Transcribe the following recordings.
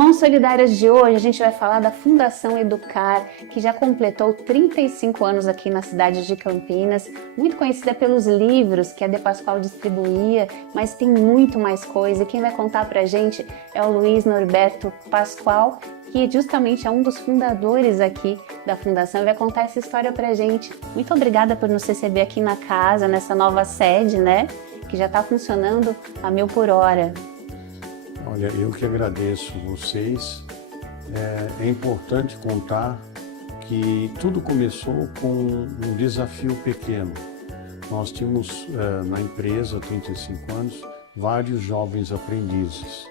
Mãos Solidárias de hoje, a gente vai falar da Fundação Educar, que já completou 35 anos aqui na cidade de Campinas, muito conhecida pelos livros que a De Pascoal distribuía, mas tem muito mais coisa. E quem vai contar pra gente é o Luiz Norberto Pascoal, que justamente é um dos fundadores aqui da Fundação e vai contar essa história pra gente. Muito obrigada por nos receber aqui na casa, nessa nova sede, né? Que já está funcionando a 1000 por hora. Olha, eu que agradeço vocês. É importante contar que tudo começou com um desafio pequeno. Nós tínhamos na empresa, há 35 anos, vários jovens aprendizes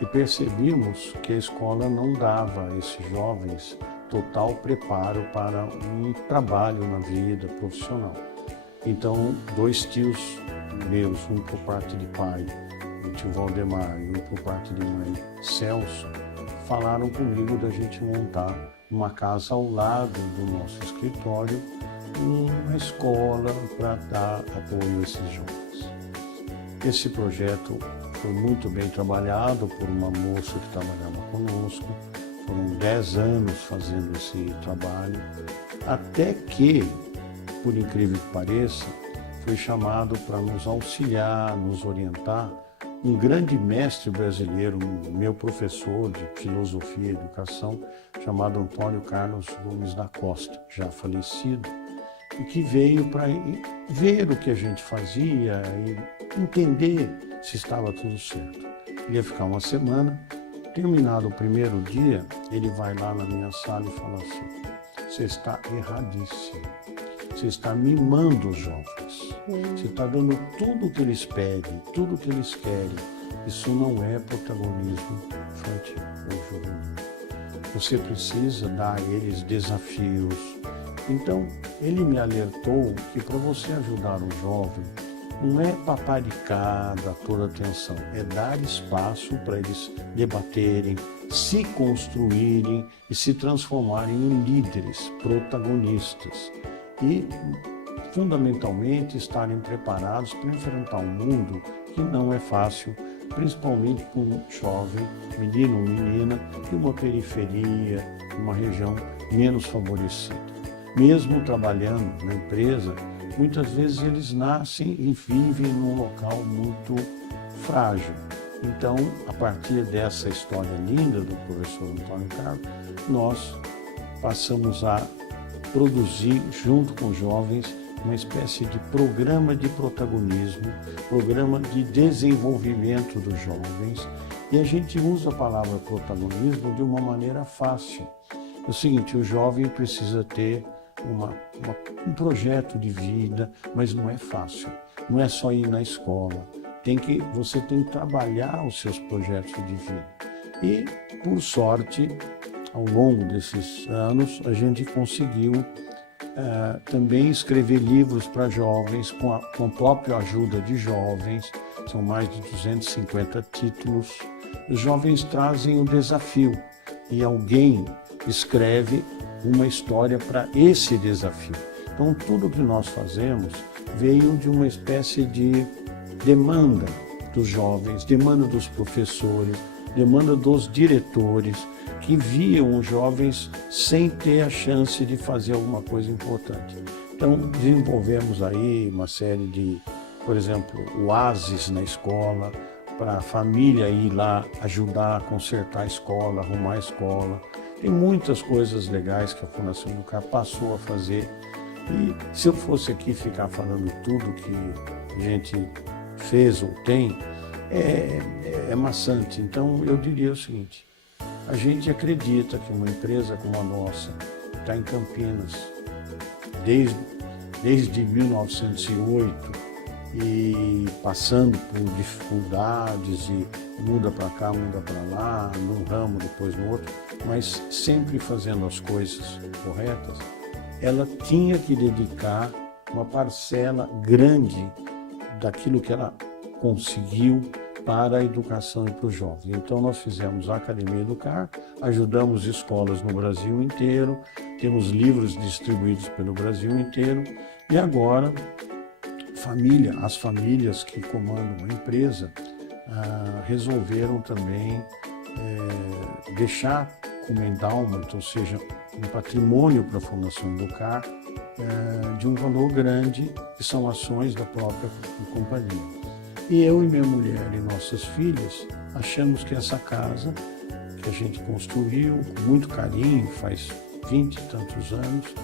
e percebimos que a escola não dava a esses jovens total preparo para um trabalho na vida profissional. Então, 2 tios meus, um por parte de pai, o tio Valdemar, e um por parte de mãe, Celso, falaram comigo da gente montar uma casa ao lado do nosso escritório, uma escola para dar apoio a esses jovens. Esse projeto foi muito bem trabalhado por uma moça que trabalhava conosco, foram 10 anos fazendo esse trabalho, até que, por incrível que pareça, foi chamado para nos auxiliar, nos orientar, um grande mestre brasileiro, meu professor de filosofia e educação, chamado Antônio Carlos Gomes da Costa, já falecido, e que veio para ver o que a gente fazia e entender se estava tudo certo. Ele ia ficar uma semana, terminado o primeiro dia, ele vai lá na minha sala e fala assim: você está erradíssimo. Você está mimando os jovens. Você está dando tudo o que eles pedem, tudo o que eles querem. Isso não é protagonismo infantil ou juvenil. Você precisa dar a eles desafios. Então, ele me alertou que para você ajudar um jovem, não é paparicar, dar toda atenção, é dar espaço para eles debaterem, se construírem e se transformarem em líderes, protagonistas. E, fundamentalmente, estarem preparados para enfrentar um mundo que não é fácil, principalmente com um jovem, menino ou menina, de uma periferia, de uma região menos favorecida. Mesmo trabalhando na empresa, muitas vezes eles nascem e vivem num local muito frágil. Então, a partir dessa história linda do professor Antônio Carlos, nós passamos a produzir, junto com jovens, uma espécie de programa de protagonismo, programa de desenvolvimento dos jovens, e a gente usa a palavra protagonismo de uma maneira fácil. É o seguinte, o jovem precisa ter um projeto de vida, mas não é fácil, não é só ir na escola, você tem que trabalhar os seus projetos de vida. E, por sorte, ao longo desses anos, a gente conseguiu também escrever livros para jovens, com a própria ajuda de jovens, são mais de 250 títulos. Os jovens trazem um desafio e alguém escreve uma história para esse desafio. Então, tudo que nós fazemos veio de uma espécie de demanda dos jovens, demanda dos professores, demanda dos diretores, que viam os jovens sem ter a chance de fazer alguma coisa importante. Então, desenvolvemos aí uma série de, por exemplo, oásis na escola, para a família ir lá ajudar a consertar a escola, arrumar a escola. Tem muitas coisas legais que a Fundação Educar passou a fazer. E se eu fosse aqui ficar falando tudo que a gente fez ou tem, é maçante. Então, eu diria o seguinte: a gente acredita que uma empresa como a nossa, que está em Campinas desde 1908 e passando por dificuldades e muda para cá, muda para lá, num ramo, depois no outro, mas sempre fazendo as coisas corretas, ela tinha que dedicar uma parcela grande daquilo que ela conseguiu para a educação e para os jovens. Então nós fizemos a Academia Educar, ajudamos escolas no Brasil inteiro, temos livros distribuídos pelo Brasil inteiro e agora as famílias que comandam a empresa resolveram também deixar como endowment, ou seja, um patrimônio para a Fundação Educar, de um valor grande, que são ações da própria companhia. E eu e minha mulher e nossas filhas achamos que essa casa, que a gente construiu com muito carinho, faz 20 e tantos anos,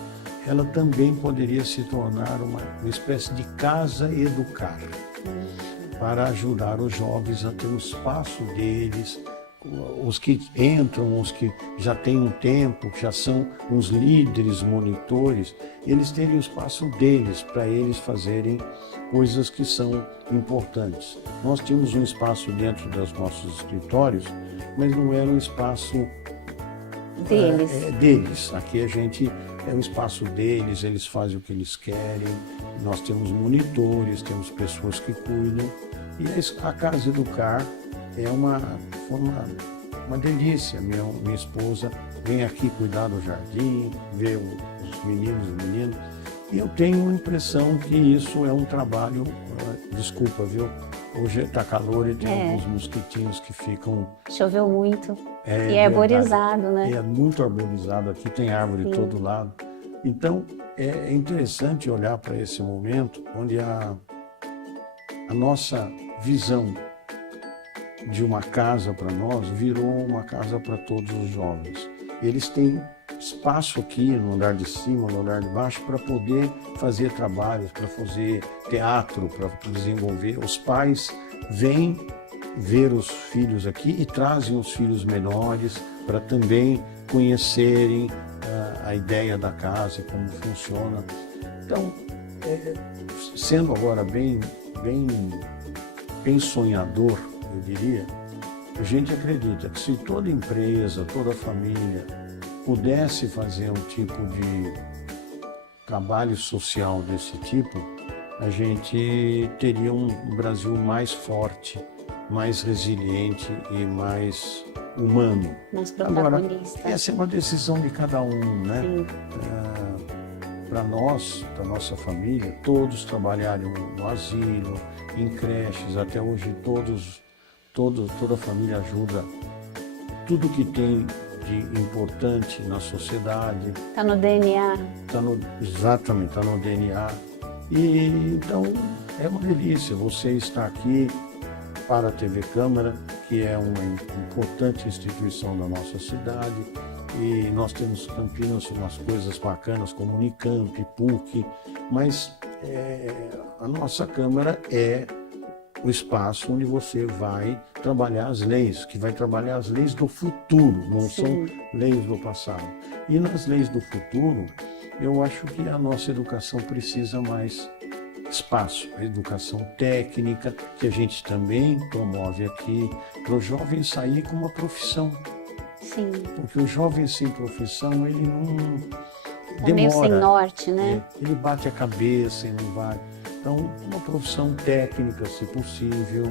ela também poderia se tornar uma espécie de casa educar, para ajudar os jovens a ter um espaço deles, os que entram, os que já têm um tempo, que já são uns líderes, monitores, eles terem o espaço deles, para eles fazerem coisas que são importantes. Nós tínhamos um espaço dentro dos nossos escritórios, mas não era um espaço deles. Aqui a gente é um espaço deles, eles fazem o que eles querem, nós temos monitores, temos pessoas que cuidam, e a Casa Educar é uma delícia. Minha esposa vem aqui cuidar do jardim, ver os meninos e meninas, e eu tenho a impressão que isso é um trabalho, desculpa, viu? Hoje está calor e tem alguns mosquitinhos que ficam... Choveu muito e é arborizado, né? É muito arborizado, aqui tem árvore de todo lado. Então, é interessante olhar para esse momento onde a nossa visão de uma casa para nós virou uma casa para todos os jovens. Eles têm espaço aqui no andar de cima, no andar de baixo, para poder fazer trabalhos, para fazer teatro, para desenvolver. Os pais vêm ver os filhos aqui e trazem os filhos menores para também conhecerem a ideia da casa e como funciona. Então, sendo agora bem sonhador, eu diria, a gente acredita que se toda empresa, toda família pudesse fazer um tipo de trabalho social desse tipo, a gente teria um Brasil mais forte, mais resiliente e mais humano. Mais protagonista. Agora, essa é uma decisão de cada um, né? Para nós, da nossa família, todos trabalharem no asilo, em creches, até hoje toda a família ajuda tudo que tem de importante na sociedade. Está no DNA. Exatamente, está no DNA. E então é uma delícia você estar aqui para a TV Câmara, que é uma importante instituição da nossa cidade. E nós temos Campinas umas coisas bacanas como Unicamp, PUC, mas a nossa Câmara é o espaço onde você vai trabalhar as leis, que vai trabalhar as leis do futuro, não são leis do passado. E nas leis do futuro, eu acho que a nossa educação precisa mais espaço, a educação técnica, que a gente também promove aqui, para o jovem sair com uma profissão. Sim. Porque o jovem sem profissão, ele não demora. Meio sem norte, né? Ele bate a cabeça e não vai. Então, uma profissão técnica, se possível,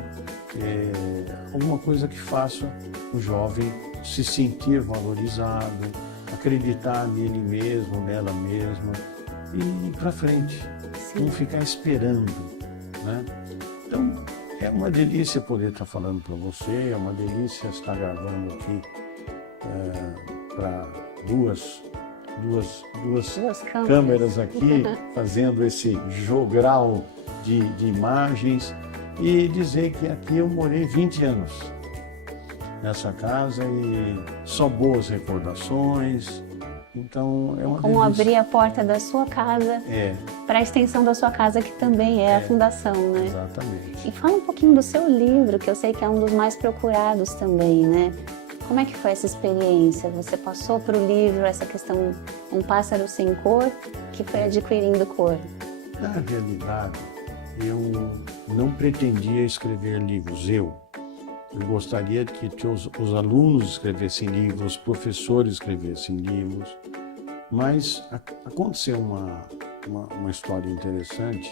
alguma coisa que faça o jovem se sentir valorizado, acreditar nele mesmo, nela mesma e ir para frente, não ficar esperando, né? Então, é uma delícia poder estar falando para você, é uma delícia estar gravando aqui para duas câmeras aqui, fazendo esse jogral de imagens e dizer que aqui eu morei 20 anos nessa casa e só boas recordações. Então é uma Como delícia. Abrir a porta da sua casa para a extensão da sua casa, que também é a fundação, né? Exatamente. E fala um pouquinho do seu livro, que eu sei que é um dos mais procurados também, né? Como é que foi essa experiência? Você passou para o livro essa questão, um pássaro sem cor, que foi adquirindo cor? Na realidade, eu não pretendia escrever livros, eu gostaria que os alunos escrevessem livros, os professores escrevessem livros, mas aconteceu uma história interessante,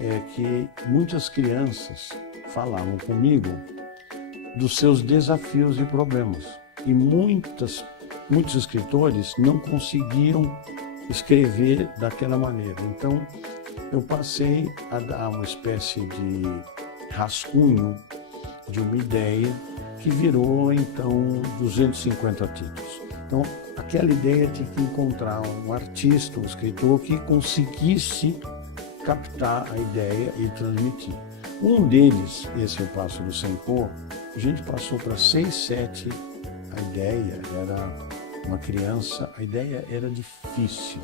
é que muitas crianças falavam comigo dos seus desafios e problemas. E muitos escritores não conseguiam escrever daquela maneira. Então, eu passei a dar uma espécie de rascunho de uma ideia que virou então 250 títulos. Então, aquela ideia de que encontrar um artista, um escritor que conseguisse captar a ideia e transmitir. Um deles, esse é o Pássaro Sem Cor, a gente passou para 6, 7, a ideia era uma criança, a ideia era difícil.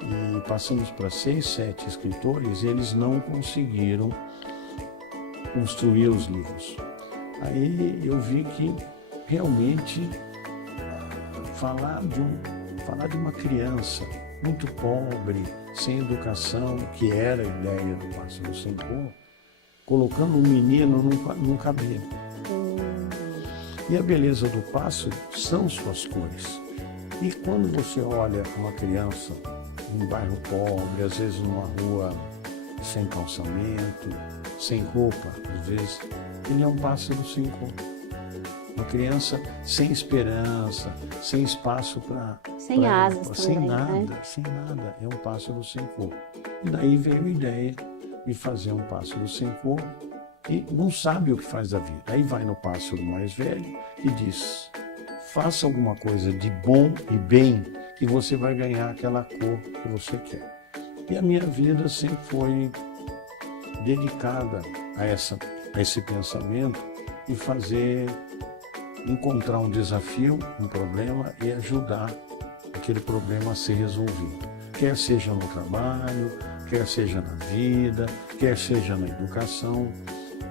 E passamos para 6, 7 escritores e eles não conseguiram construir os livros. Aí eu vi que realmente falar de uma criança muito pobre, sem educação, que era a ideia do Pássaro Sem Cor, colocando um menino não cabia. E a beleza do pássaro são suas cores. E quando você olha uma criança num bairro pobre, às vezes numa rua sem calçamento, sem roupa, às vezes, ele é um pássaro sem cor. Uma criança sem esperança, sem espaço para... Sem asas sem também, nada, né? sem nada. É um pássaro sem cor. E daí veio a ideia de fazer um pássaro sem cor e não sabe o que faz da vida. Aí vai no pássaro mais velho e diz: faça alguma coisa de bom e bem que você vai ganhar aquela cor que você quer. E a minha vida sempre foi dedicada a esse pensamento e encontrar um desafio, um problema e ajudar aquele problema a ser resolvido. Quer seja no trabalho, quer seja na vida, quer seja na educação.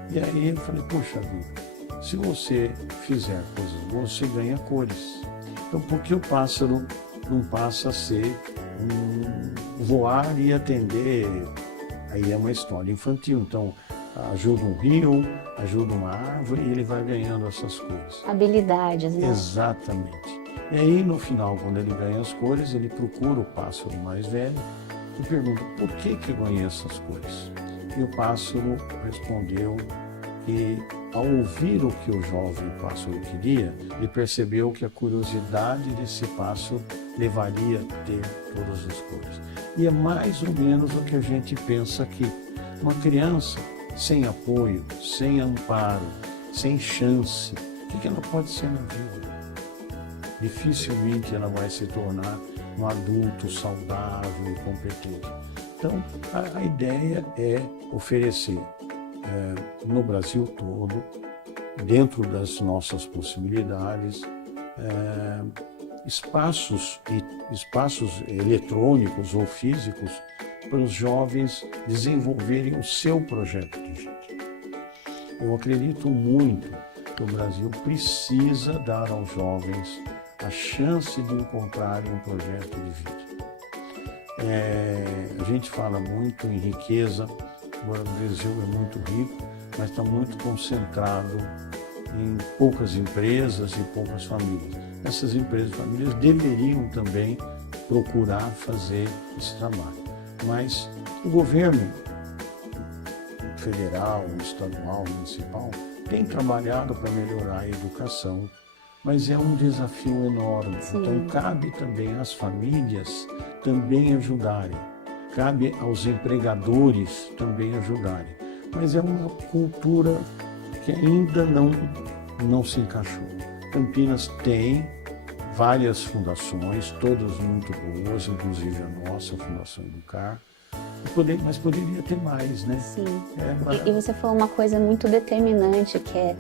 E aí eu falei, poxa vida, se você fizer coisas boas, você ganha cores. Então por que o pássaro não passa a ser voar e atender? Aí é uma história infantil. Então ajuda um rio, ajuda uma árvore e ele vai ganhando essas cores. Habilidades, né? Exatamente. E aí no final, quando ele ganha as cores, ele procura o pássaro mais velho e pergunta, por que eu ganhei essas cores? E o pássaro respondeu que, ao ouvir o que o jovem pássaro queria, ele percebeu que a curiosidade desse pássaro levaria a ter todas as cores. E é mais ou menos o que a gente pensa aqui. Uma criança sem apoio, sem amparo, sem chance, o que ela pode ser na vida? Dificilmente ela vai se tornar um adulto saudável e competente. Então, a ideia é oferecer no Brasil todo, dentro das nossas possibilidades, espaços eletrônicos ou físicos para os jovens desenvolverem o seu projeto de vida. Eu acredito muito que o Brasil precisa dar aos jovens a chance de encontrarem um projeto de vida. A gente fala muito em riqueza, o Brasil é muito rico, mas está muito concentrado em poucas empresas e poucas famílias. Essas empresas e famílias deveriam também procurar fazer esse trabalho. Mas o governo federal, estadual, municipal tem trabalhado para melhorar a educação, mas é um desafio enorme. Sim. Então cabe também às famílias também ajudarem, cabe aos empregadores também ajudarem. Mas é uma cultura que ainda não se encaixou. Campinas tem várias fundações, todas muito boas, inclusive a nossa, a Fundação Educar, mas poderia ter mais, né? Sim. E você falou uma coisa muito determinante, que é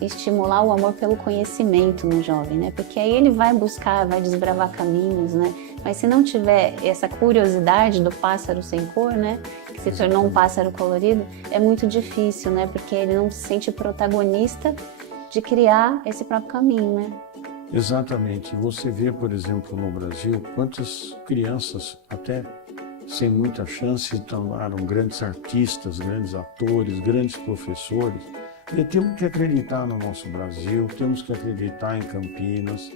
estimular o amor pelo conhecimento no jovem, né? Porque aí ele vai buscar, vai desbravar caminhos, né? Mas se não tiver essa curiosidade do pássaro sem cor, né? Que se tornou um pássaro colorido, é muito difícil, né? Porque ele não se sente protagonista de criar esse próprio caminho, né? Exatamente. Você vê, por exemplo, no Brasil, quantas crianças, até sem muita chance, se tornaram grandes artistas, grandes atores, grandes professores. E temos que acreditar no nosso Brasil, temos que acreditar em Campinas,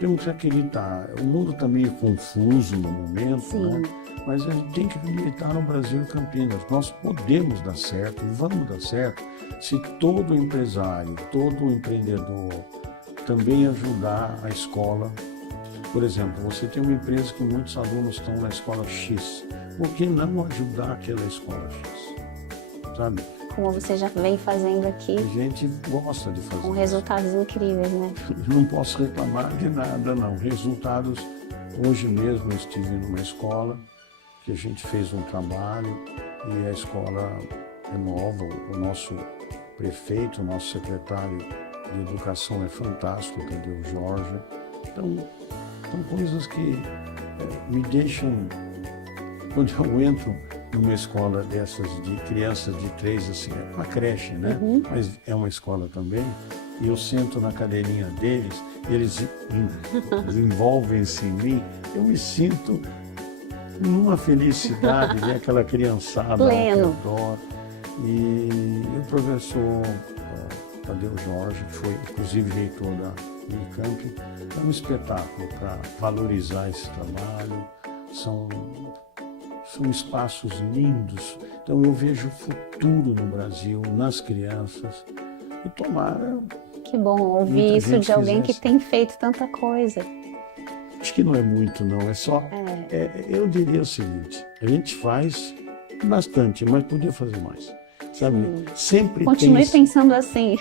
temos que acreditar. O mundo está meio confuso no momento, né? Mas a gente tem que acreditar no Brasil e Campinas. Nós podemos dar certo, vamos dar certo, se todo empresário, todo empreendedor também ajudar a escola. Por exemplo, você tem uma empresa que muitos alunos estão na escola X. Por que não ajudar aquela escola X? Sabe? como você já vem fazendo aqui, A gente gosta de fazer com isso. resultados incríveis, né? Não posso reclamar de nada, não. Resultados, hoje mesmo eu estive numa escola que a gente fez um trabalho e a escola é nova, o nosso prefeito, o nosso secretário de educação é fantástico, Tadeu Jorge. Então, são coisas que me deixam, quando eu entro numa escola dessas de crianças de 3, assim, é uma creche, né? Mas é uma escola também, e eu sento na cadeirinha deles, eles envolvem-se em mim, eu me sinto numa felicidade, né? Aquela criançada ao Pleno. redor. E o professor Tadeu Jorge, que foi inclusive reitor da Unicamp, é um espetáculo para valorizar esse trabalho. São espaços lindos. Então eu vejo futuro no Brasil, nas crianças. E tomara. Que bom ouvir Muita isso gente de alguém que fizesse. tem feito tanta coisa. Acho que não é muito, não. É só. Eu diria o seguinte: a gente faz bastante, mas podia fazer mais. Sabe? Sempre Continue tem. pensando assim.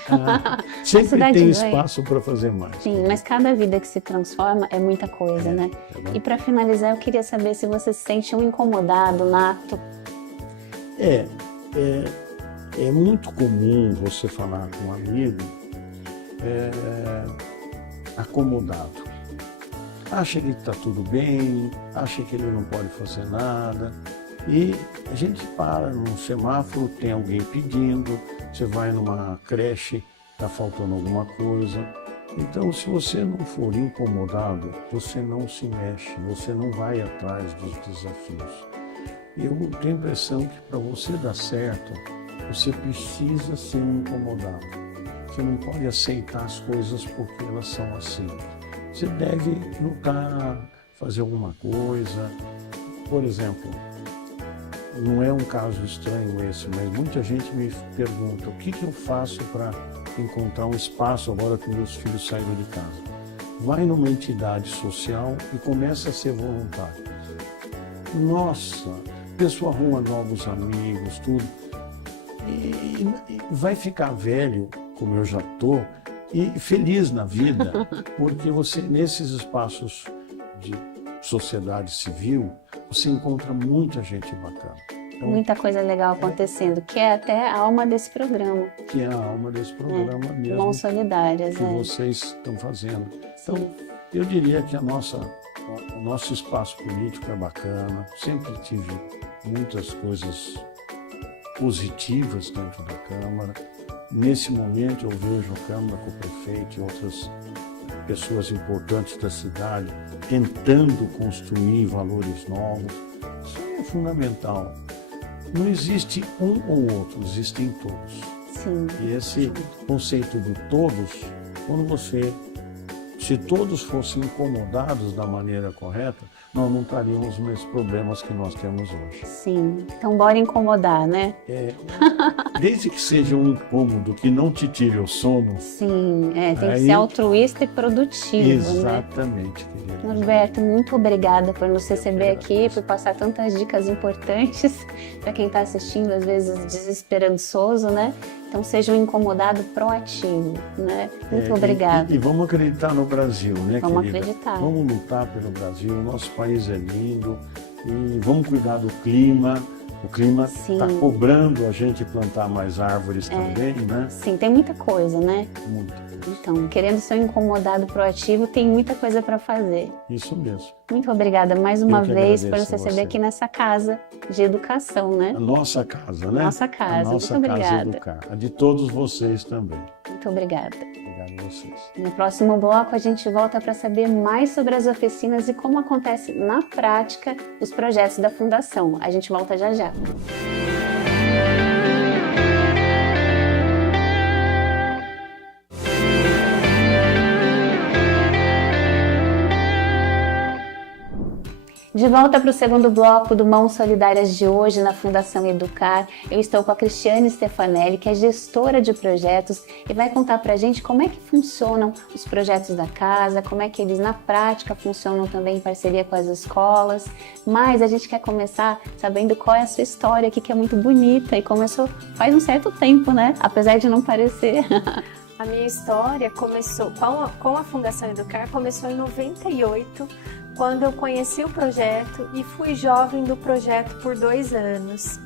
Sempre cidade tem ganha. espaço para fazer mais. Sim, mas cada vida que se transforma é muita coisa, né? verdade. E para finalizar, eu queria saber se você se sente um incomodado nato. É muito comum você falar com um amigo acomodado. Acha que está tudo bem, acha que ele não pode fazer nada. E a gente para num semáforo, tem alguém pedindo, você vai numa creche, está faltando alguma coisa. Então, se você não for incomodado, você não se mexe, você não vai atrás dos desafios. Eu tenho a impressão que para você dar certo, você precisa ser um incomodado. Você não pode aceitar as coisas porque elas são assim. Você deve lutar, fazer alguma coisa. Por exemplo, não é um caso estranho esse, mas muita gente me pergunta o que eu faço para encontrar um espaço agora que meus filhos saíram de casa. Vai numa entidade social e começa a ser voluntário. Nossa, a pessoa arruma novos amigos, tudo. E vai ficar velho, como eu já estou, e feliz na vida, porque você, nesses espaços de sociedade civil, você encontra muita gente bacana. Então, Muita coisa legal acontecendo, que é até a alma desse programa. que é a alma desse programa mesmo Mãos solidárias, que né? vocês estão fazendo. Então, Sim. eu diria que o nosso espaço político é bacana, sempre tive muitas coisas positivas dentro da Câmara. Nesse momento eu vejo a Câmara com o prefeito e outras pessoas importantes da cidade tentando construir valores novos. Isso é fundamental. Não existe um ou outro, existem todos. Sim. E esse conceito do todos, se todos fossem incomodados da maneira correta, nós não estaríamos nos problemas que nós temos hoje. Sim. Então bora incomodar, né? Desde que seja um incômodo que não te tire o sono. Sim, tem que Aí- ser altruísta e produtivo, né? Exatamente, querido. Norberto, muito obrigada por nos receber que aqui, por passar tantas dicas importantes para quem está assistindo, às vezes desesperançoso, né? Então seja um incomodado proativo, né? Muito obrigada. E vamos acreditar no Brasil, né, Vamos querida? acreditar. Vamos lutar pelo Brasil, o nosso país é lindo e vamos cuidar do clima. O clima Sim. está cobrando a gente plantar mais árvores também, né? Sim, tem muita coisa, né? Muita coisa. Então, querendo ser um incomodado proativo, tem muita coisa para fazer. Isso mesmo. Muito obrigada mais uma que vez por agradeço nos receber você. aqui nessa casa de educação, né? A nossa casa, né? Nossa casa. A nossa Muito casa obrigada. educar. A de todos vocês também. Muito obrigada. Obrigado a vocês. No próximo bloco, a gente volta para saber mais sobre as oficinas e como acontece na prática os projetos da Fundação. A gente volta já já. De volta para o segundo bloco do Mãos Solidárias de hoje na Fundação Educar, eu estou com a Cristiane Stefanelli, que é gestora de projetos e vai contar para a gente como é que funcionam os projetos da casa, como é que eles na prática funcionam também em parceria com as escolas. Mas a gente quer começar sabendo qual é a sua história aqui, que é muito bonita e começou faz um certo tempo, né? Apesar de não parecer. A minha história começou com a Fundação Educar, começou em 98, quando eu conheci o projeto e fui jovem do projeto por 2 anos.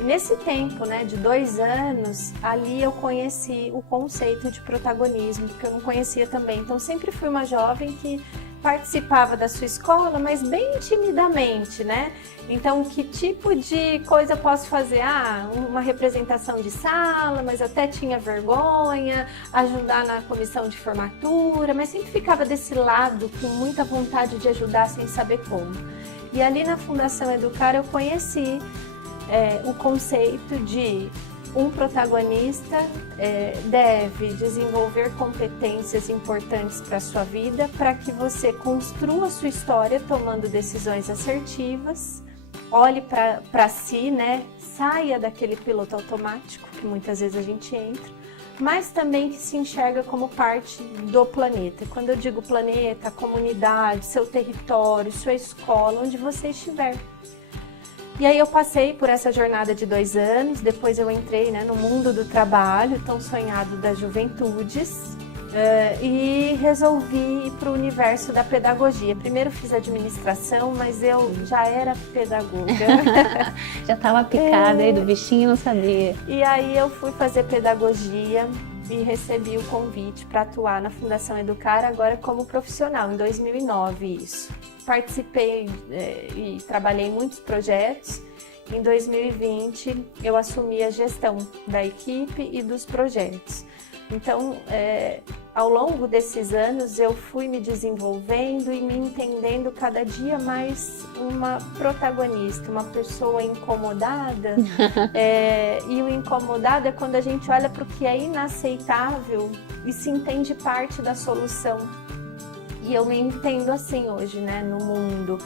E nesse tempo, né, de 2 anos, ali eu conheci o conceito de protagonismo, porque eu não conhecia também. Então sempre fui uma jovem que participava da sua escola, mas bem timidamente, né? Então, que tipo de coisa eu posso fazer? Uma representação de sala, mas até tinha vergonha, ajudar na comissão de formatura, mas sempre ficava desse lado com muita vontade de ajudar sem saber como. E ali na Fundação Educar eu conheci o conceito de um protagonista deve desenvolver competências importantes para a sua vida para que você construa a sua história tomando decisões assertivas, olhe para si, né? Saia daquele piloto automático que muitas vezes a gente entra, mas também que se enxerga como parte do planeta. Quando eu digo planeta, comunidade, seu território, sua escola, onde você estiver. E aí eu passei por essa jornada de 2 anos, depois eu entrei, né, no mundo do trabalho, tão sonhado das juventudes, e resolvi ir para o universo da pedagogia. Primeiro fiz administração, mas eu já era pedagoga. Já estava picada aí do bichinho, não sabia. E aí eu fui fazer pedagogia e recebi o convite para atuar na Fundação Educar, agora como profissional, em 2009 isso. Participei e trabalhei em muitos projetos. Em 2020 eu assumi a gestão da equipe e dos projetos. Então, ao longo desses anos eu fui me desenvolvendo e me entendendo cada dia mais uma protagonista, uma pessoa incomodada. E o incomodado é quando a gente olha para o que é inaceitável e se entende parte da solução. E eu me entendo assim hoje, né, no mundo.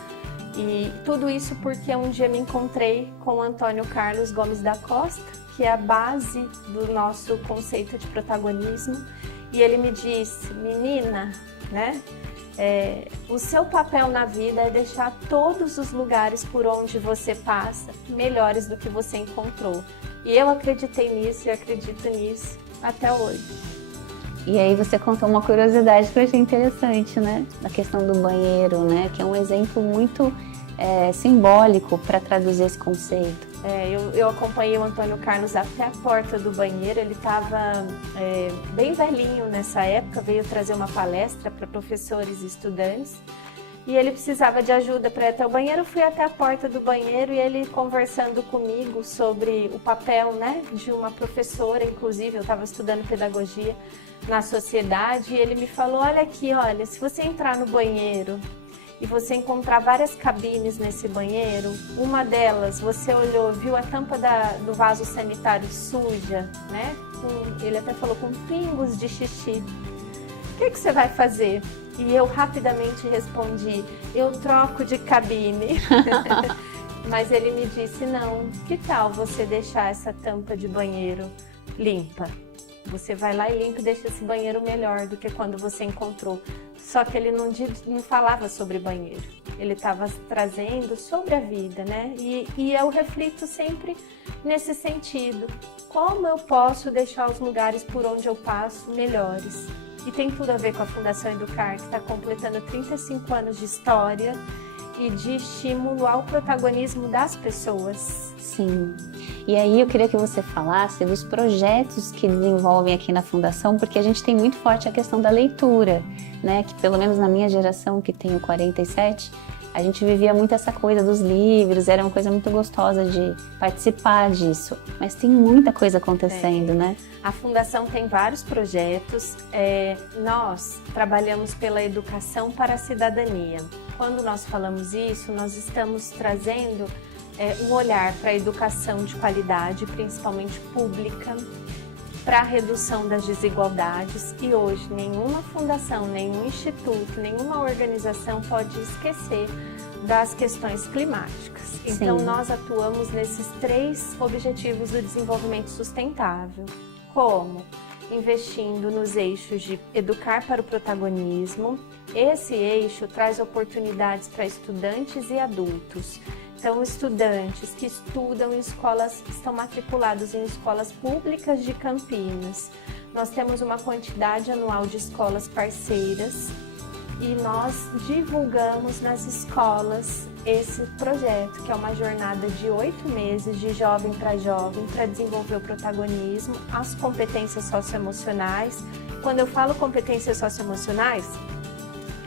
E tudo isso porque um dia me encontrei com o Antônio Carlos Gomes da Costa, que é a base do nosso conceito de protagonismo. E ele me disse, menina, né, o seu papel na vida é deixar todos os lugares por onde você passa melhores do que você encontrou. E eu acreditei nisso e acredito nisso até hoje. E aí você contou uma curiosidade que eu achei interessante, né? A questão do banheiro, né? Que é um exemplo muito simbólico para traduzir esse conceito. Eu acompanhei o Antônio Carlos até a porta do banheiro, ele estava bem velhinho nessa época, veio trazer uma palestra para professores e estudantes. E ele precisava de ajuda para ir até o banheiro. Eu fui até a porta do banheiro e ele conversando comigo sobre o papel, né, de uma professora, inclusive eu estava estudando pedagogia na sociedade, e ele me falou, olha aqui, olha, se você entrar no banheiro e você encontrar várias cabines nesse banheiro, uma delas você olhou, viu a tampa do vaso sanitário suja, né? Ele até falou com pingos de xixi. O que você vai fazer? E eu rapidamente respondi, eu troco de cabine. Mas ele me disse, não, que tal você deixar essa tampa de banheiro limpa? Você vai lá e limpa e deixa esse banheiro melhor do que quando você encontrou. Só que ele não falava sobre banheiro, ele estava trazendo sobre a vida, né? E eu reflito sempre nesse sentido. Como eu posso deixar os lugares por onde eu passo melhores? E tem tudo a ver com a Fundação Educar, que está completando 35 anos de história e de estímulo ao protagonismo das pessoas. Sim. E aí eu queria que você falasse dos projetos que desenvolvem aqui na Fundação, porque a gente tem muito forte a questão da leitura, né? Que pelo menos na minha geração, que tenho 47, a gente vivia muito essa coisa dos livros, era uma coisa muito gostosa de participar disso. Mas tem muita coisa acontecendo, né? A Fundação tem vários projetos. Nós trabalhamos pela educação para a cidadania. Quando nós falamos isso, nós estamos trazendo um olhar para a educação de qualidade, principalmente pública, para a redução das desigualdades, e hoje nenhuma fundação, nenhum instituto, nenhuma organização pode esquecer das questões climáticas. Então, nós atuamos nesses 3 objetivos do desenvolvimento sustentável. Como? Investindo nos eixos de educar para o protagonismo. Esse eixo traz oportunidades para estudantes e adultos. Então, estudantes que estudam em escolas, que estão matriculados em escolas públicas de Campinas. Nós temos uma quantidade anual de escolas parceiras e nós divulgamos nas escolas esse projeto, que é uma jornada de 8 meses de jovem para desenvolver o protagonismo, as competências socioemocionais. Quando eu falo competências socioemocionais,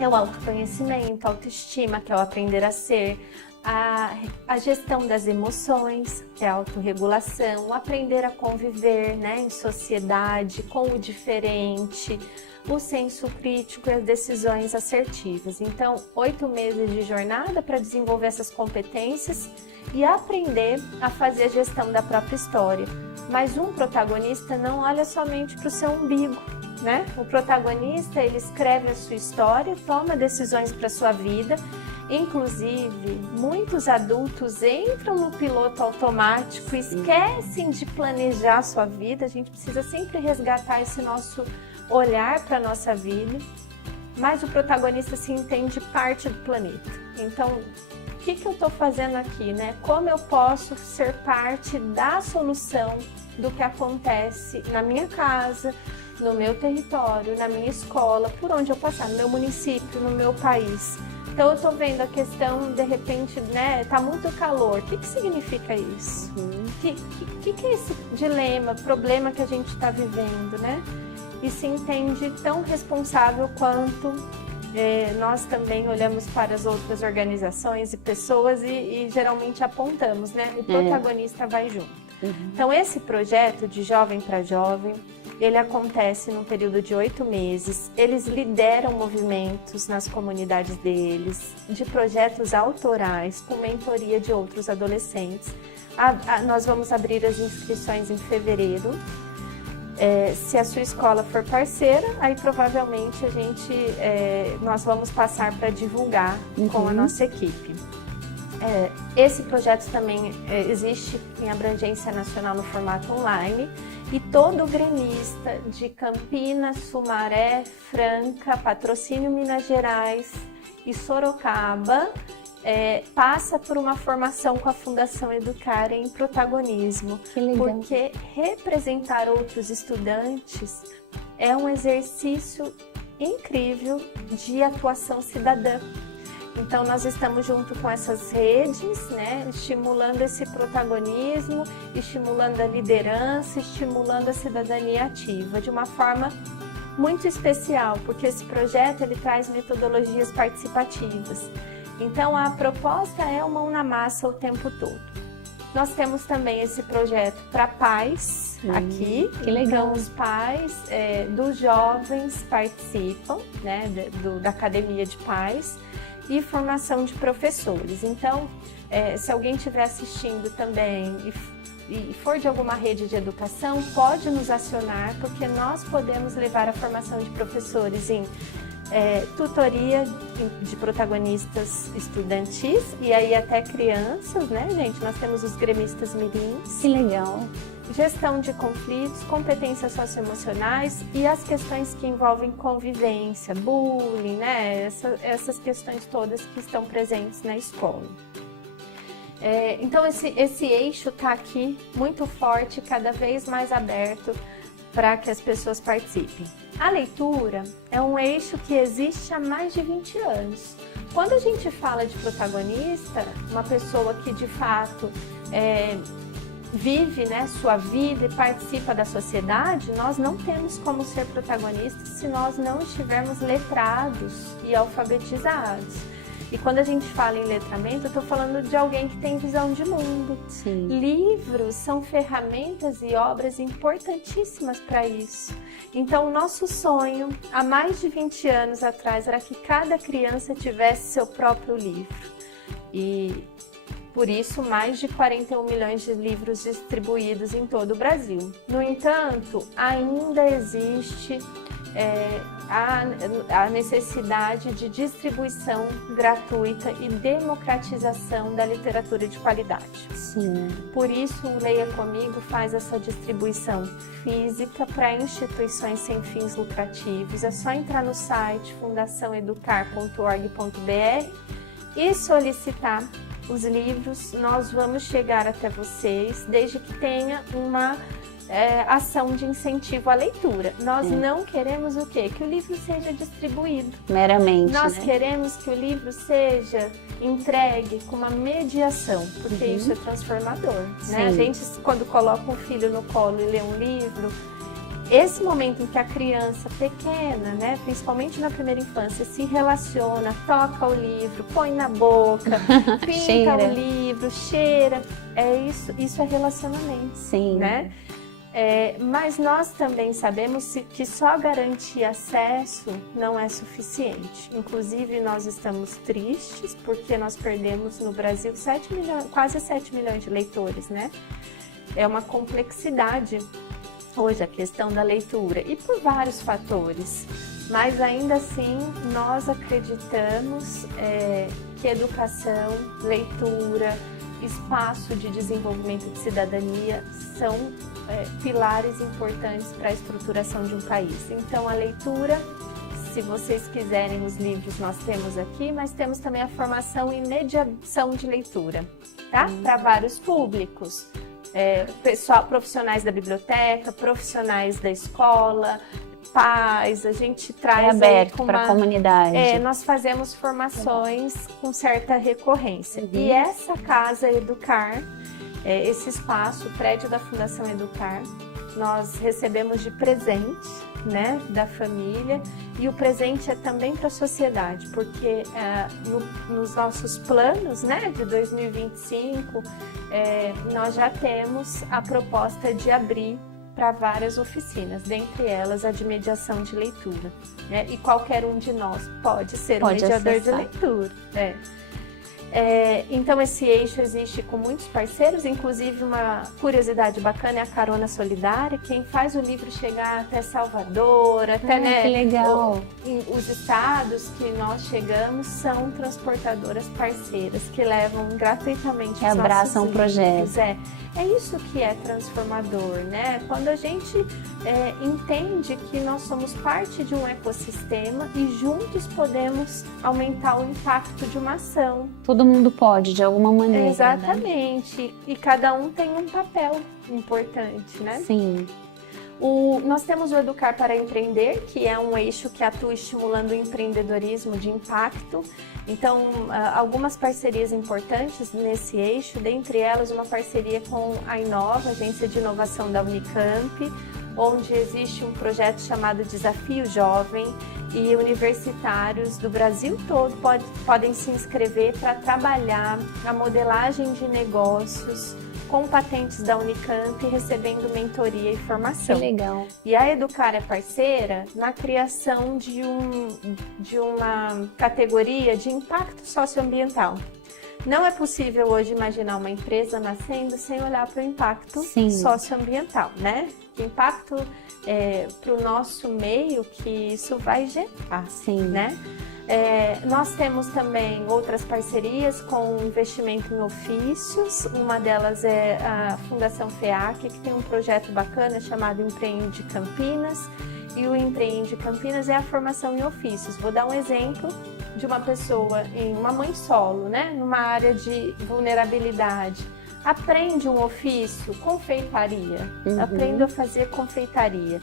é o autoconhecimento, a autoestima, que é o aprender a ser, a gestão das emoções, que é a autorregulação, o aprender a conviver, né, em sociedade, com o diferente, o senso crítico e as decisões assertivas. Então, 8 meses de jornada para desenvolver essas competências e aprender a fazer a gestão da própria história. Mas um protagonista não olha somente para o seu umbigo, né? O protagonista, ele escreve a sua história, toma decisões para a sua vida. Inclusive, muitos adultos entram no piloto automático e esquecem de planejar a sua vida. A gente precisa sempre resgatar esse nosso olhar para a nossa vida, mas o protagonista se entende parte do planeta. Então, o que eu estou fazendo aqui, né? Como eu posso ser parte da solução do que acontece na minha casa, no meu território, na minha escola, por onde eu passar, no meu município, no meu país. Então, eu estou vendo a questão, de repente, né, tá muito calor. O que significa isso? Que é esse dilema, problema que a gente está vivendo, né? E se entende tão responsável quanto nós também olhamos para as outras organizações e pessoas e geralmente apontamos, né? O protagonista vai junto. Então, esse projeto de Jovem para Jovem, ele acontece num período de 8 meses. Eles lideram movimentos nas comunidades deles, de projetos autorais, com mentoria de outros adolescentes. Nós vamos abrir as inscrições em fevereiro. Se a sua escola for parceira, aí provavelmente nós vamos passar para divulgar com a nossa equipe. Esse projeto também existe em abrangência nacional no formato online, e todo gremista de Campinas, Sumaré, Franca, Patrocínio Minas Gerais e Sorocaba passa por uma formação com a Fundação Educar em protagonismo. Que legal. Porque representar outros estudantes é um exercício incrível de atuação cidadã. Então, nós estamos junto com essas redes, né, estimulando esse protagonismo, estimulando a liderança, estimulando a cidadania ativa, de uma forma muito especial, porque esse projeto ele traz metodologias participativas. Então, a proposta é o mão na massa o tempo todo. Nós temos também esse projeto para pais aqui. Que legal. Então, os pais dos jovens participam, né, da Academia de Pais, e formação de professores. Então, se alguém estiver assistindo também e for de alguma rede de educação, pode nos acionar, porque nós podemos levar a formação de professores em tutoria de protagonistas estudantis e aí até crianças, né, gente? Nós temos os gremistas mirins. Que legal. Gestão de conflitos, competências socioemocionais e as questões que envolvem convivência, bullying, né? Essas questões todas que estão presentes na escola. Então, esse eixo está aqui muito forte, cada vez mais aberto para que as pessoas participem. A leitura é um eixo que existe há mais de 20 anos. Quando a gente fala de protagonista, uma pessoa que de fato vive, né, sua vida e participa da sociedade, nós não temos como ser protagonistas se nós não estivermos letrados e alfabetizados. E quando a gente fala em letramento, eu estou falando de alguém que tem visão de mundo. Sim. Livros são ferramentas e obras importantíssimas para isso. Então, o nosso sonho, há mais de 20 anos atrás, era que cada criança tivesse seu próprio livro. E Por isso, mais de 41 milhões de livros distribuídos em todo o Brasil. No entanto, ainda existe a necessidade de distribuição gratuita e democratização da literatura de qualidade. Sim. Por isso, o Leia Comigo faz essa distribuição física para instituições sem fins lucrativos. É só entrar no site fundaçãoeducar.org.br e solicitar os livros. Nós vamos chegar até vocês, desde que tenha uma ação de incentivo à leitura. Nós não queremos o quê? Que o livro seja distribuído. Meramente, Nós né? queremos que o livro seja entregue com uma mediação, porque isso é transformador, né? A gente, quando coloca um filho no colo e lê um livro, esse momento em que a criança pequena, né, principalmente na primeira infância, se relaciona, toca o livro, põe na boca, pinta o livro, cheira, isso é relacionamento, Sim. né? Mas nós também sabemos que só garantir acesso não é suficiente. Inclusive, nós estamos tristes porque nós perdemos no Brasil 7 milhões, quase 7 milhões de leitores, né? É uma complexidade hoje a questão da leitura e por vários fatores. Mas ainda assim, nós acreditamos que educação, leitura, espaço de desenvolvimento de cidadania são pilares importantes para a estruturação de um país. Então, a leitura, se vocês quiserem os livros, nós temos aqui, mas temos também a formação e mediação de leitura, tá? Para vários públicos. Profissionais da biblioteca, profissionais da escola, pais, a gente traz aberto para a comunidade. Nós fazemos formações com certa recorrência. E essa Casa Educar, esse espaço, o prédio da Fundação Educar, nós recebemos de presente, né, da família, e o presente é também para a sociedade, porque nos nossos planos, né, de 2025, nós já temos a proposta de abrir para várias oficinas, dentre elas a de mediação de leitura, né? E qualquer um de nós pode ser um mediador de leitura. Então esse eixo existe com muitos parceiros, inclusive uma curiosidade bacana é a Carona Solidária, quem faz o livro chegar até Salvador, até né, que legal. Os estados que nós chegamos são transportadoras parceiras que levam gratuitamente que abraçam o projeto. É isso que é transformador, né? Quando a gente entende que nós somos parte de um ecossistema e juntos podemos aumentar o impacto de uma ação. Todo mundo pode, de alguma maneira. Exatamente. Né? E cada um tem um papel importante, né? Sim. Nós temos o Educar para Empreender, que é um eixo que atua estimulando o empreendedorismo de impacto. Então, algumas parcerias importantes nesse eixo, dentre elas uma parceria com a Inova, Agência de Inovação da Unicamp, onde existe um projeto chamado Desafio Jovem, e universitários do Brasil todo podem se inscrever para trabalhar a modelagem de negócios com patentes da Unicamp, recebendo mentoria e formação. Que legal. E a Educar é parceira na criação de uma categoria de impacto socioambiental. Não é possível hoje imaginar uma empresa nascendo sem olhar para o impacto socioambiental, né? Que impacto para o nosso meio que isso vai gerar, né? Nós temos também outras parcerias com investimento em ofícios. Uma delas é a Fundação FEAC, que tem um projeto bacana chamado Empreende Campinas. E o Empreende Campinas é a formação em ofícios. Vou dar um exemplo de uma pessoa, uma mãe solo, né, numa área de vulnerabilidade. Aprende um ofício, confeitaria. Aprendo a fazer confeitaria.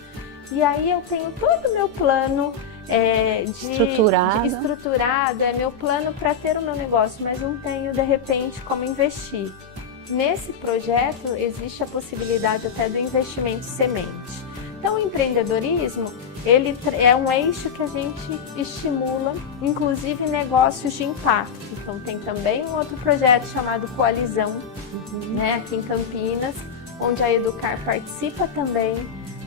E aí eu tenho todo o meu plano estruturado, é meu plano para ter o meu negócio, mas não tenho de repente como investir. Nesse projeto existe a possibilidade até do investimento semente. Então o empreendedorismo, ele é um eixo que a gente estimula, inclusive negócios de impacto. Então tem também um outro projeto chamado Coalizão, né, aqui em Campinas, onde a Educar participa também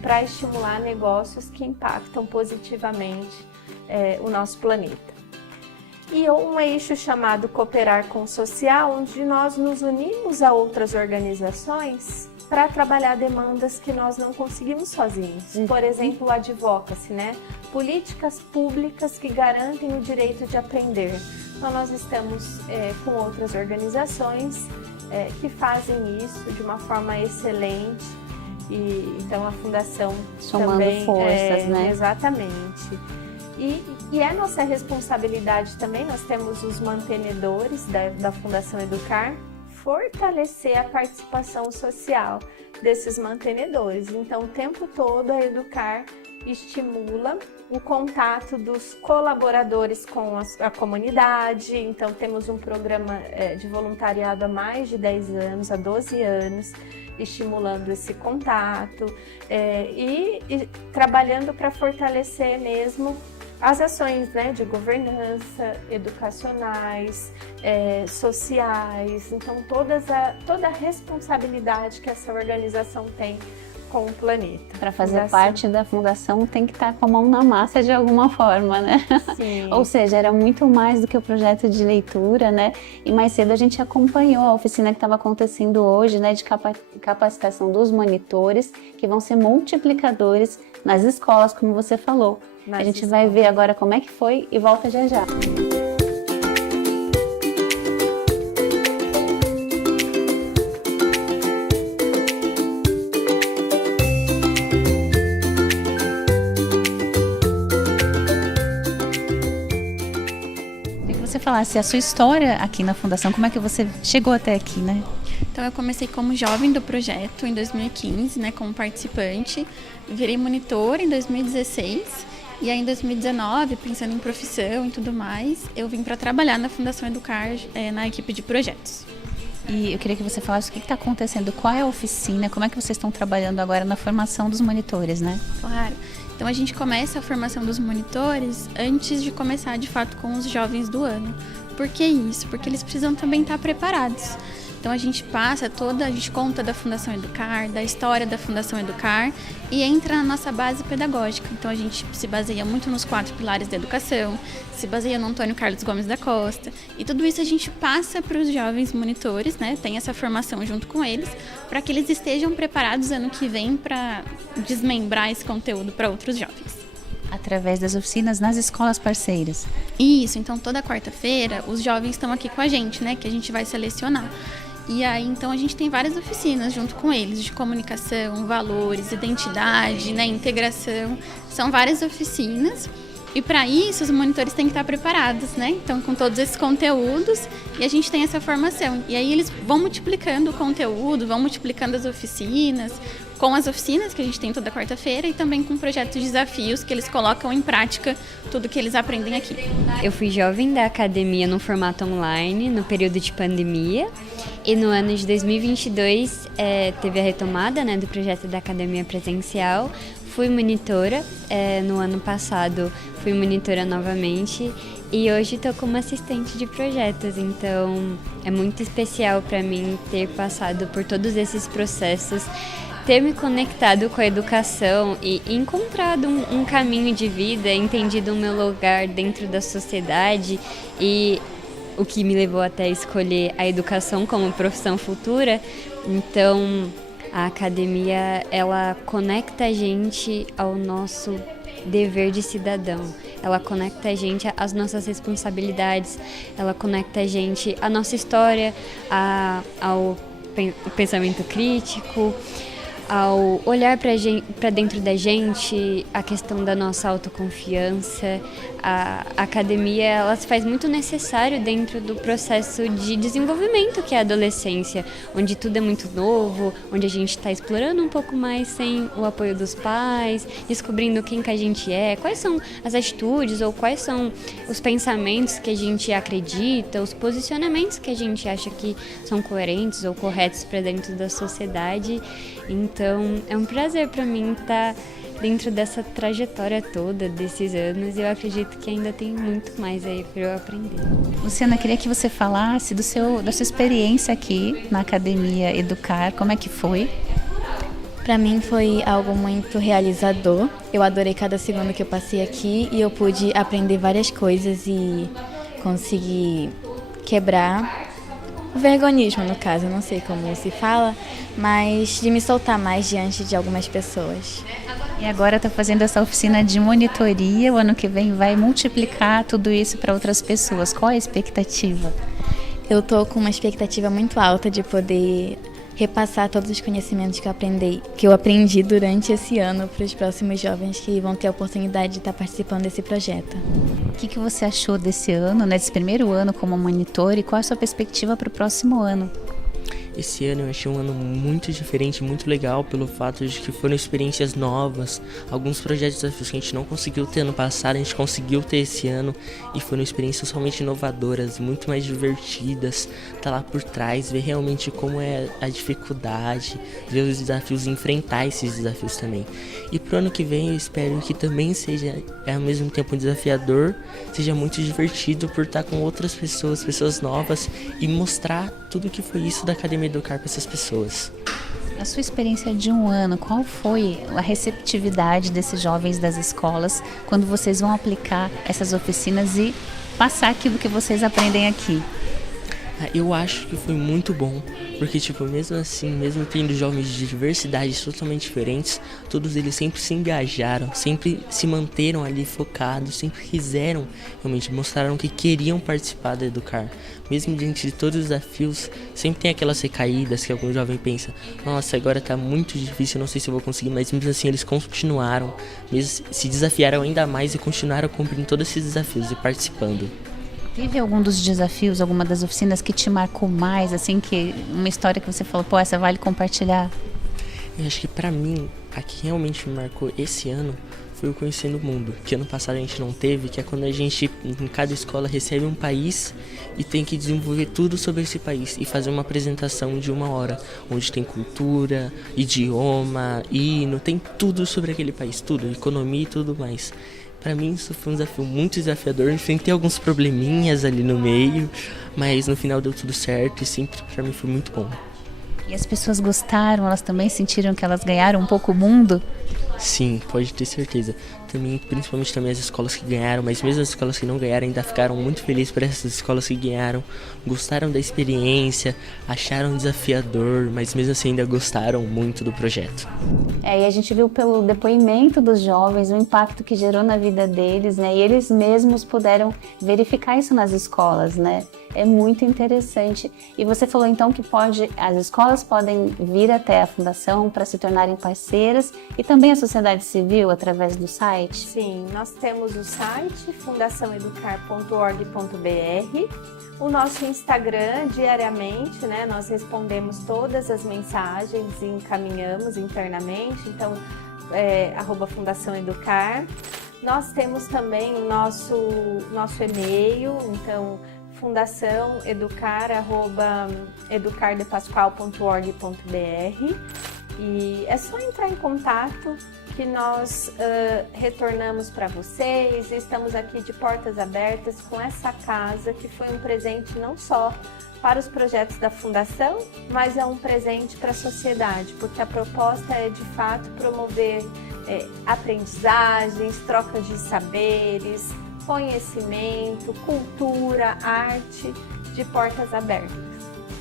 para estimular negócios que impactam positivamente o nosso planeta. e um eixo chamado Cooperar com o Social, onde nós nos unimos a outras organizações para trabalhar demandas que nós não conseguimos sozinhos. Por exemplo, o advocacy, né? Políticas públicas que garantem o direito de aprender. Então, nós estamos com outras organizações que fazem isso de uma forma excelente. E então a Fundação somando também forças, né? Exatamente. E é nossa responsabilidade também, nós temos os mantenedores da Fundação Educar, fortalecer a participação social desses mantenedores. Então, o tempo todo a Educar estimula o contato dos colaboradores com a comunidade. Então, temos um programa de voluntariado há mais de 10 anos, há 12 anos, estimulando esse contato e trabalhando para fortalecer mesmo as ações, né, de governança, educacionais, sociais. Então, toda a responsabilidade que essa organização tem com o planeta. Para fazer parte da fundação tem que estar com a mão na massa de alguma forma, né? Sim. Ou seja, era muito mais do que o projeto de leitura, né? E mais cedo a gente acompanhou a oficina que estava acontecendo hoje, né? De capacitação dos monitores, que vão ser multiplicadores nas escolas, como você falou. A gente vai ver agora como é que foi e volta já já. Você falasse a sua história aqui na Fundação, como é que você chegou até aqui, né? Então eu comecei como jovem do projeto em 2015, né, como participante, virei monitor em 2016 e aí em 2019, pensando em profissão e tudo mais, eu vim para trabalhar na Fundação Educar na equipe de projetos. E eu queria que você falasse o que está acontecendo, qual é a oficina, como é que vocês estão trabalhando agora na formação dos monitores, né? Claro. Então a gente começa a formação dos monitores antes de começar de fato com os jovens do ano. Por que isso? Porque eles precisam também estar preparados. Então a gente conta da Fundação Educar, da história da Fundação Educar e entra na nossa base pedagógica. Então a gente se baseia muito nos 4 pilares da educação, se baseia no Antônio Carlos Gomes da Costa e tudo isso a gente passa para os jovens monitores, né? Tem essa formação junto com eles para que eles estejam preparados ano que vem para desmembrar esse conteúdo para outros jovens. Através das oficinas nas escolas parceiras. Isso, então toda quarta-feira os jovens estão aqui com a gente, né? Que a gente vai selecionar. E aí, então, a gente tem várias oficinas junto com eles, de comunicação, valores, identidade, né, integração. São várias oficinas. E para isso, os monitores têm que estar preparados, né? Então, com todos esses conteúdos, e a gente tem essa formação. E aí, eles vão multiplicando o conteúdo, vão multiplicando as oficinas, com as oficinas que a gente tem toda quarta-feira e também com projetos de desafios que eles colocam em prática tudo que eles aprendem aqui. Eu fui jovem da academia no formato online, no período de pandemia, e no ano de 2022 teve a retomada, né, do projeto da academia presencial. Fui monitora, no ano passado fui monitora novamente e hoje estou como assistente de projetos, então é muito especial para mim ter passado por todos esses processos, ter me conectado com a educação e encontrado um caminho de vida, entendido o meu lugar dentro da sociedade e o que me levou até escolher a educação como profissão futura. Então, a academia, ela conecta a gente ao nosso dever de cidadão. Ela conecta a gente às nossas responsabilidades, ela conecta a gente à nossa história, ao pensamento crítico, ao olhar para dentro da gente, a questão da nossa autoconfiança. A academia, ela se faz muito necessário dentro do processo de desenvolvimento que é a adolescência, onde tudo é muito novo, onde a gente está explorando um pouco mais sem o apoio dos pais, descobrindo quem que a gente é, quais são as atitudes ou quais são os pensamentos que a gente acredita, os posicionamentos que a gente acha que são coerentes ou corretos para dentro da sociedade. Então, é um prazer para mim estar dentro dessa trajetória toda desses anos, eu acredito que ainda tem muito mais aí para eu aprender. Luciana, queria que você falasse da sua experiência aqui na Academia Educar, como é que foi? Para mim foi algo muito realizador, eu adorei cada segundo que eu passei aqui e eu pude aprender várias coisas e conseguir quebrar o vergonhismo, no caso, eu não sei como se fala, mas de me soltar mais diante de algumas pessoas. E agora está fazendo essa oficina de monitoria, o ano que vem vai multiplicar tudo isso para outras pessoas. Qual é a expectativa? Eu estou com uma expectativa muito alta de poder repassar todos os conhecimentos que eu aprendi durante esse ano para os próximos jovens que vão ter a oportunidade de estar participando desse projeto. O que você achou desse ano, desse primeiro ano como monitor, e qual é a sua perspectiva para o próximo ano? Esse ano eu achei um ano muito diferente, muito legal, pelo fato de que foram experiências novas, alguns projetos desafios que a gente não conseguiu ter ano passado, a gente conseguiu ter esse ano, e foram experiências somente inovadoras, muito mais divertidas, tá lá por trás, ver realmente como é a dificuldade, ver os desafios e enfrentar esses desafios também. E pro ano que vem eu espero que também seja, ao mesmo tempo desafiador, seja muito divertido por estar com outras pessoas, pessoas novas, e mostrar tudo que foi isso da Academia Educar para essas pessoas. Na sua experiência de um ano, qual foi a receptividade desses jovens das escolas quando vocês vão aplicar essas oficinas e passar aquilo que vocês aprendem aqui? Eu acho que foi muito bom, porque mesmo assim, mesmo tendo jovens de diversidades totalmente diferentes, todos eles sempre se engajaram, sempre se manteram ali focados, sempre quiseram, realmente mostraram que queriam participar da Educar. Mesmo diante de todos os desafios, sempre tem aquelas recaídas que algum jovem pensa, nossa, agora tá muito difícil, não sei se eu vou conseguir, mas mesmo assim eles continuaram, mesmo se desafiaram ainda mais e continuaram cumprindo todos esses desafios e participando. Teve algum dos desafios, alguma das oficinas que te marcou mais, assim, que uma história que você falou, pô, essa vale compartilhar? Eu acho que pra mim, a que realmente me marcou esse ano foi o Conhecendo o Mundo, que ano passado a gente não teve, que é quando a gente, em cada escola, recebe um país e tem que desenvolver tudo sobre esse país e fazer uma apresentação de 1 hora, onde tem cultura, idioma, hino, tem tudo sobre aquele país, tudo, economia e tudo mais. Pra mim isso foi um desafio muito desafiador, enfrentei alguns probleminhas ali no meio, mas no final deu tudo certo e sempre pra mim foi muito bom. E as pessoas gostaram, elas também sentiram que elas ganharam um pouco o mundo? Sim, pode ter certeza. Também, principalmente também as escolas que ganharam, mas mesmo as escolas que não ganharam ainda ficaram muito felizes por essas escolas que ganharam, gostaram da experiência, acharam desafiador, mas mesmo assim ainda gostaram muito do projeto. E a gente viu pelo depoimento dos jovens o impacto que gerou na vida deles, né? E eles mesmos puderam verificar isso nas escolas, né? É muito interessante. E você falou então que as escolas podem vir até a fundação para se tornarem parceiras e também a sociedade civil através do site? Sim, nós temos o site fundaçãoeducar.org.br, o nosso Instagram diariamente, né? Nós respondemos todas as mensagens e encaminhamos internamente, então @Fundação Educar. Nós temos também o nosso e-mail, então fundaçãoeducar@educardepascoal.org.br, e é só entrar em contato que nós retornamos para vocês. Estamos aqui de portas abertas com essa casa que foi um presente não só para os projetos da Fundação, mas é um presente para a sociedade, porque a proposta é de fato promover aprendizagens, trocas de saberes, conhecimento, cultura, arte, de portas abertas.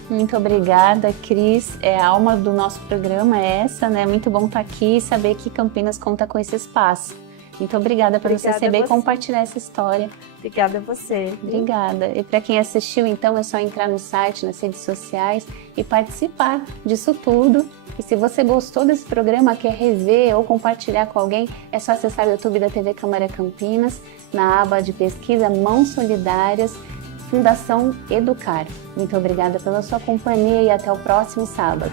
Muito obrigada, Cris. A alma do nosso programa é essa, né? Muito bom estar aqui e saber que Campinas conta com esse espaço. Muito obrigada por nos receber e compartilhar essa história. Obrigada a você. Obrigada. E para quem assistiu, então, é só entrar no site, nas redes sociais e participar disso tudo. E se você gostou desse programa, quer rever ou compartilhar com alguém, é só acessar o YouTube da TV Câmara Campinas, na aba de pesquisa Mãos Solidárias, Fundação Educar. Muito obrigada pela sua companhia e até o próximo sábado.